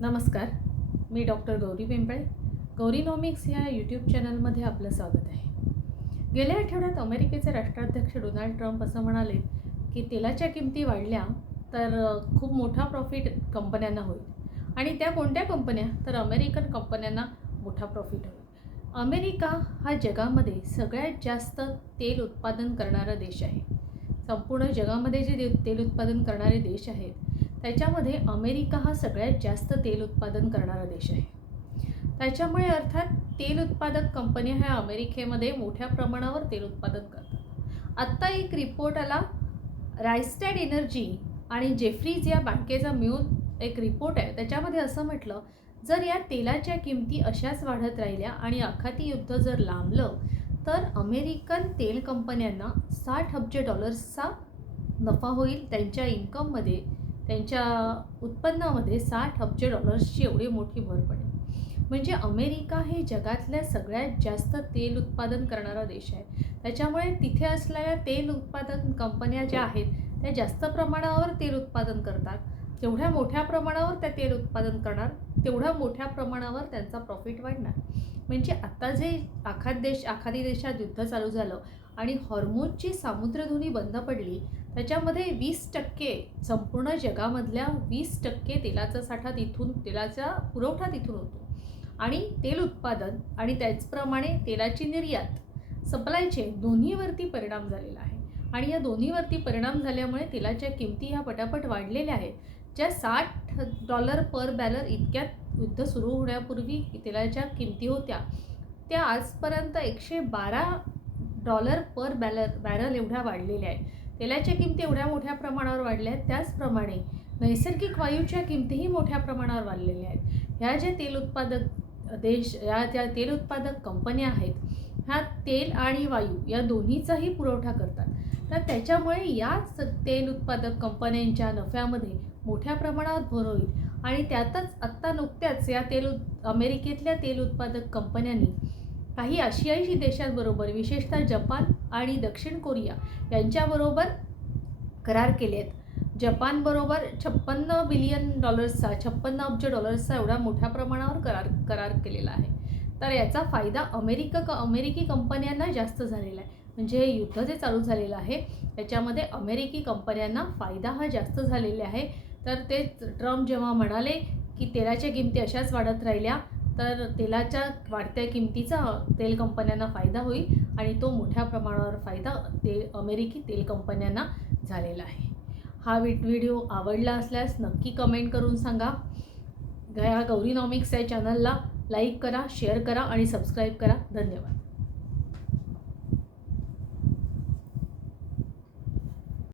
नमस्कार. मी डॉक्टर गौरी पिंपळे. गौरीनॉमिक्स या यूट्यूब चॅनलमध्ये आपलं स्वागत आहे. गेल्या आठवड्यात अमेरिकेचे राष्ट्राध्यक्ष डोनाल्ड ट्रम्प असं म्हणाले की तेलाच्या किमती वाढल्या तर खूप मोठा प्रॉफिट कंपन्यांना होईल. आणि त्या कोणत्या कंपन्या? तर अमेरिकन कंपन्यांना मोठा प्रॉफिट होईल. अमेरिका हा जगामध्ये सगळ्यात जास्त तेल उत्पादन करणारा देश आहे. संपूर्ण जगामध्ये जे तेल उत्पादन करणारे देश आहेत त्याच्यामध्ये अमेरिका हा सगळ्यात जास्त तेल उत्पादन करणारा देश आहे. त्याच्यामुळे अर्थात तेल उत्पादक कंपन्या ह्या अमेरिकेमध्ये मोठ्या प्रमाणावर तेल उत्पादन करतात. आत्ता एक रिपोर्ट आला, रायस्टॅड एनर्जी आणि जेफ्रीज या बँकेचा मिळून एक रिपोर्ट आहे. त्याच्यामध्ये असं म्हटलं, जर या तेलाच्या किमती अशाच वाढत राहिल्या आणि आखाती युद्ध जर लांबलं तर अमेरिकन तेल कंपन्यांना $60 अब्ज नफा होईल. त्यांच्या इन्कममध्ये, त्यांच्या उत्पन्नामध्ये $60 अब्ज एवढी मोठी भर पडेल. म्हणजे अमेरिका हे जगातल्या सगळ्यात जास्त तेल उत्पादन करणारा देश आहे. त्याच्यामुळे तिथे असलेल्या तेल उत्पादन कंपन्या ज्या आहेत त्या जास्त प्रमाणावर तेल उत्पादन करतात. जेवढ्या मोठ्या प्रमाणावर त्या तेल उत्पादन करणार तेवढ्या मोठ्या प्रमाणावर त्यांचा प्रॉफिट वाढणार. म्हणजे आता जे आखाती देशात युद्ध चालू झालं आणि हॉर्मुझची सामुद्रधुनी बंद पडली, त्याच्यामध्ये 20% संपूर्ण जगामधल्या 20% तेलाचा साठा तेलाचा पुरवठा तिथून होतो. आणि तेल उत्पादन आणि त्याचप्रमाणे तेलाची निर्यात, सप्लाय चेन दोन्हीवरती परिणाम झालेला आहे. आणि या दोन्हीवरती परिणाम झाल्यामुळे तेलाच्या किमती ह्या पटापट वाढलेल्या आहेत. ज्या $60 पर बॅरल इतक्यात युद्ध सुरू होण्यापूर्वी तेलाच्या किमती होत्या त्या आजपर्यंत $112 पर बॅरल एवढ्या वाढलेल्या आहेत. तेलाच्या किमती एवढ्या मोठ्या प्रमाणावर वाढल्या आहेत. त्याचप्रमाणे नैसर्गिक वायूच्या किमतीही मोठ्या प्रमाणावर वाढलेल्या आहेत. ह्या ज्या तेल उत्पादक कंपन्या आहेत ह्या तेल आणि वायू या दोन्हीचाही पुरवठा करतात. तर त्याच्यामुळे या तेल उत्पादक कंपन्यांच्या नफ्यामध्ये मोठ्या प्रमाणात भर होईल. आणि त्यातच आत्ता नुकत्याच या अमेरिकेतल्या तेल उत्पादक कंपन्यांनी काही आशियाई देशांबरोबर, विशेषतः जपान आणि दक्षिण कोरिया यांच्याबरोबर करार केले आहेत. जपानबरोबर $56 अब्ज एवढ्या मोठ्या प्रमाणावर करार केलेला आहे. तर याचा फायदा अमेरिकी कंपन्यांना जास्त झालेला आहे. म्हणजे हे युद्ध जे चालू झालेलं आहे त्याच्यामध्ये अमेरिकी कंपन्यांना फायदा हा जास्त झालेला आहे. तर ते ट्रम्प जेव्हा म्हणाले की तेलाच्या किमती अशाच वाढत राहिल्या तर तेलाच्या वाढत्या किमतीचा तेल कंपन्यांना फायदा होईल आणि तो मोठ्या प्रमाणावर फायदा अमेरिकी तेल कंपन्यांना झालेला आहे. हा व्हिडिओ आवडला असल्यास नक्की कमेंट करून सांगा. गौरीनॉमिक्स या चॅनलला लाईक करा, शेअर करा आणि सबस्क्राईब करा. धन्यवाद.